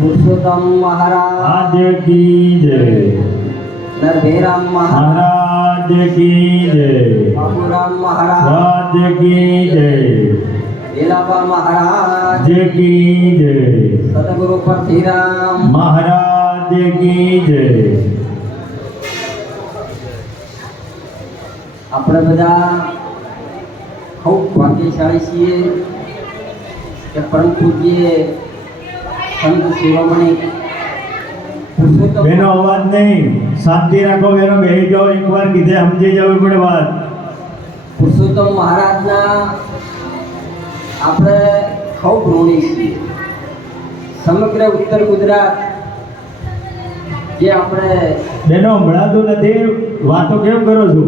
पुरुषोत्तम महाराज की जय। नरभैराम महाराज की जय। बाबूराम महाराज की जय। लीलाबा महाराज की जय। सदगुरु परथीराम महाराज की जय। આપણે બધા ખૂબ ભાગ્યશાળી છીએ કે પરમ પૂજ્ય સંત શિરોમણી પુરુષોત્તમ બેનો અવાજ નહીં, શાંતિ રાખો બેનો, બેહી જાઓ, એકવાર કીધે સમજી જવું પડે વાત. પુરુષોત્તમ મહારાજના આપણે ખૂબ ઋણી છીએ. સમગ્ર ઉત્તર ગુજરાત જે આપણે બેનો સંભળાતું નથી, વાતો કેમ કરો છો?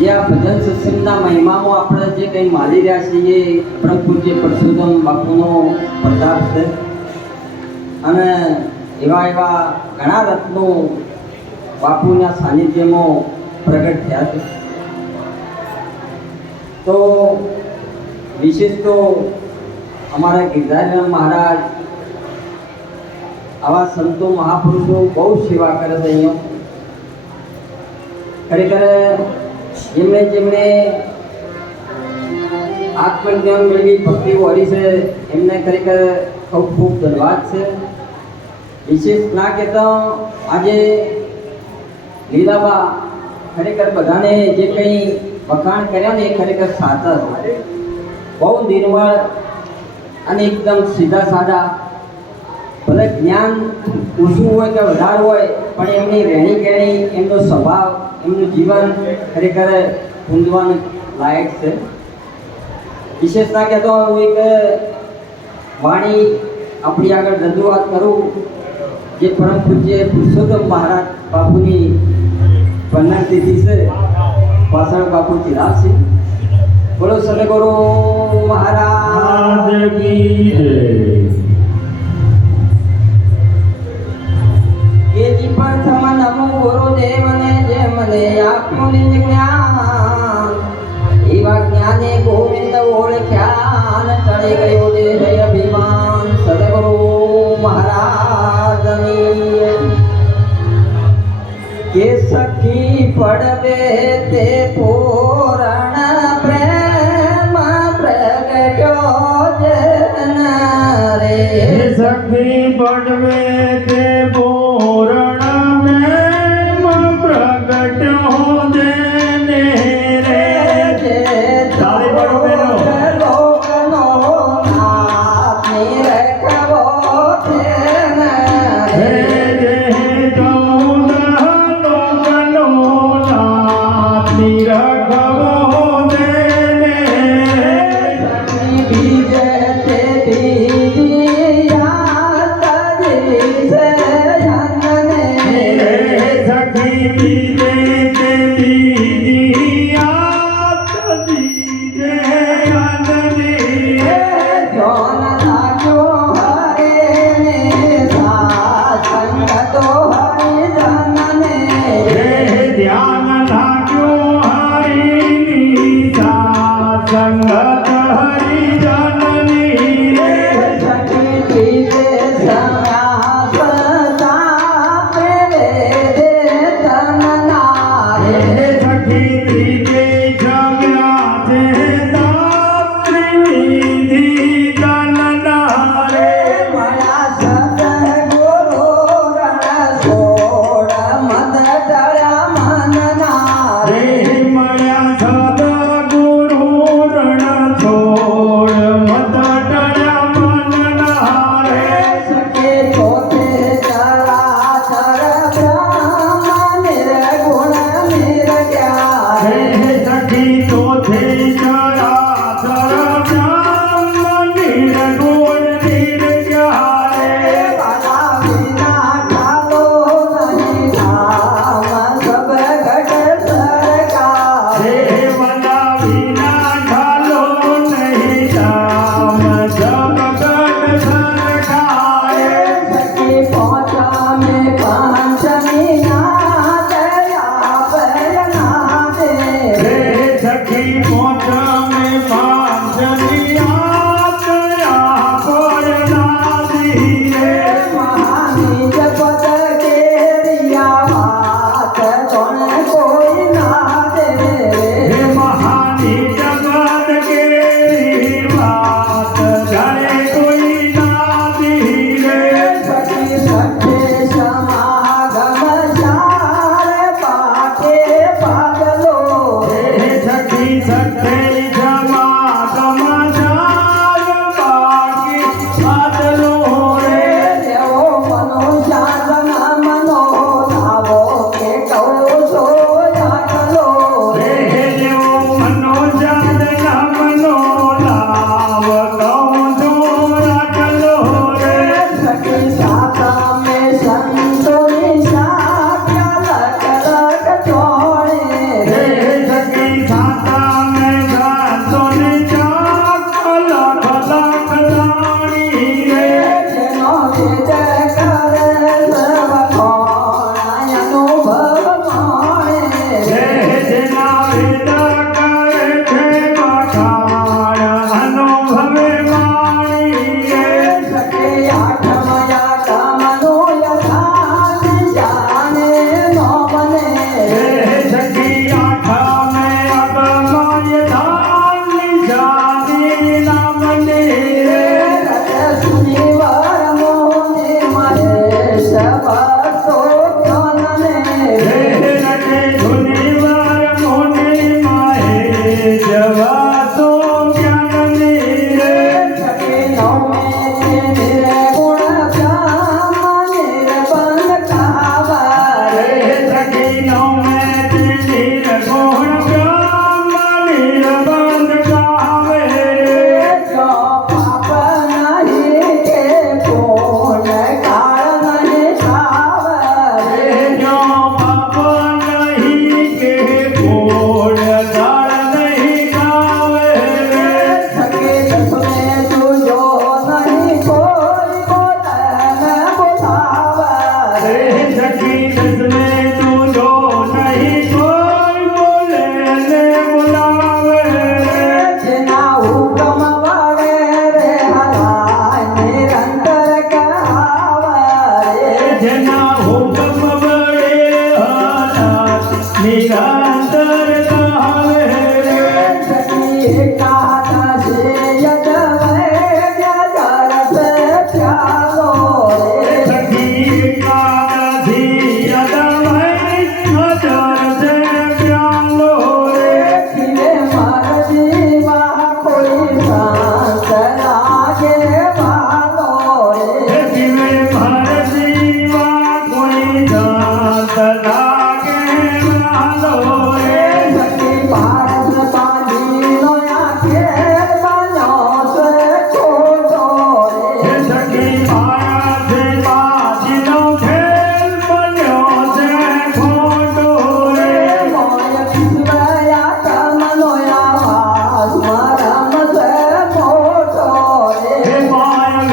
જે આ ભજન સત્સંગના મહિમામાં આપણે જે કંઈ માલી રહ્યા છીએ પરમ પૂજ્ય પરસોત્તમ બાપુનો પ્રતાપ છે. અને એવા એવા ઘણા રત્નો બાપુના સાનિધ્યમાં પ્રગટ થયા છે. તો વિશેષ તો અમારા ગિરધારીરામ મહારાજ આવા સંતો મહાપુરુષો બહુ સેવા કરે છે. અહીંયા ખરેખર જેમણે જેમણે આત્મજ્ઞાન મેળવી ભક્તિ વળી છે એમને ખરેખર ખૂબ ખૂબ ધન્યવાદ છે. વિશેષ ના કહેતા આજે લીલાબા ખરેખર બધાને જે કંઈ વખાણ કર્યા ને એ ખરેખર સાચા છે. બહુ નિર્મળ અને એકદમ સીધા સાદા. ભલે જ્ઞાન ઓછું હોય કે વધારે હોય પણ એમની રહેણી કહેણી, એમનો સ્વભાવ, એમનું જીવન ખરેખર પૂંજવાન લાયક છે. વિશેષતા કહેતો હું એક વાણી આપણી આગળ રજૂઆત કરું જે પરમ પૂજ્ય પુરુષોત્તમ મહારાજ બાપુની વંદન તિથિ છે. પાછળ બાપુ ચિરાગસિંહ. બોલો સદગુરુ મહારાજ કી જય. એ પ્રથમ નમો ગુરુદેવને જે મને આપ્યું નિજ જ્ઞાન, એવા જ્ઞાને ગોવિંદ ઓળખ્યા ને ચડી ગયો દેહ અભિમાન. સદગુરુ મહારાજની કે સખી પડવે તે પૂરણ પ્રેમ પ્રગટ્યો જન રે. સખી પડવે તે પૂરણ પ્રેમ પ્રગટ્યો જેને રે. તાળી પાડો બેનો. લોકનો નાથ નિરખવો છે ને રે. હે જે 14 લોકનો નાથ નિરખવો જેને રે. સખી બીજે તે બીજી યાદ કરી છે જનને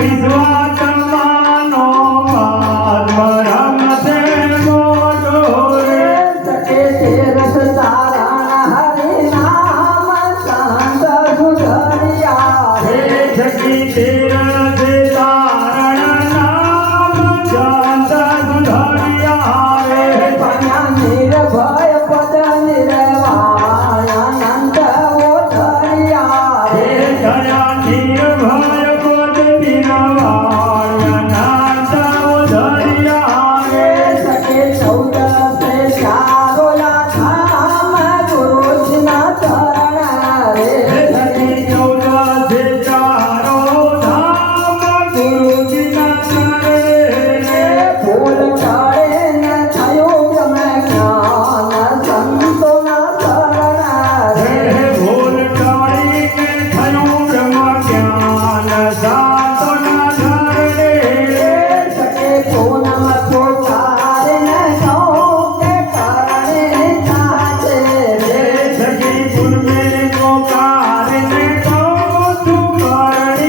વિશ્વાસ માનો આત્મરમ તે મોટો રે સકે તે રસ તારણ હરિ નામ સંત સુધરિયા હે સખી તીરથ તારણ નામ સંત સુધરિયા રે પન્યા નિર્ભય પદ નિર્વાય અનંત ઓધરિયા હે દયા નિર્ભય પદ નિર્વાય અનંત ઉધરિયા રે સકે ચૌદ સે ચારોલા ધામ ગુરુજીના ચરણ હે રે સખી ચૌદસે ચારો ધામ ગુરુજીના ચરણે ફૂલ ચડે ને થયું બ્રહ્મ જ્ઞાન સંતોના શરણ હે રે ભૂલ ટાળીને થયું બ્રહ્મ જ્ઞાન સાતોના ધરણે સકે પૂનમ પોચારે ને કહું કે કરણે ચાચે હે રે સખી પૂર્વે પોકારને કહું તું કરણી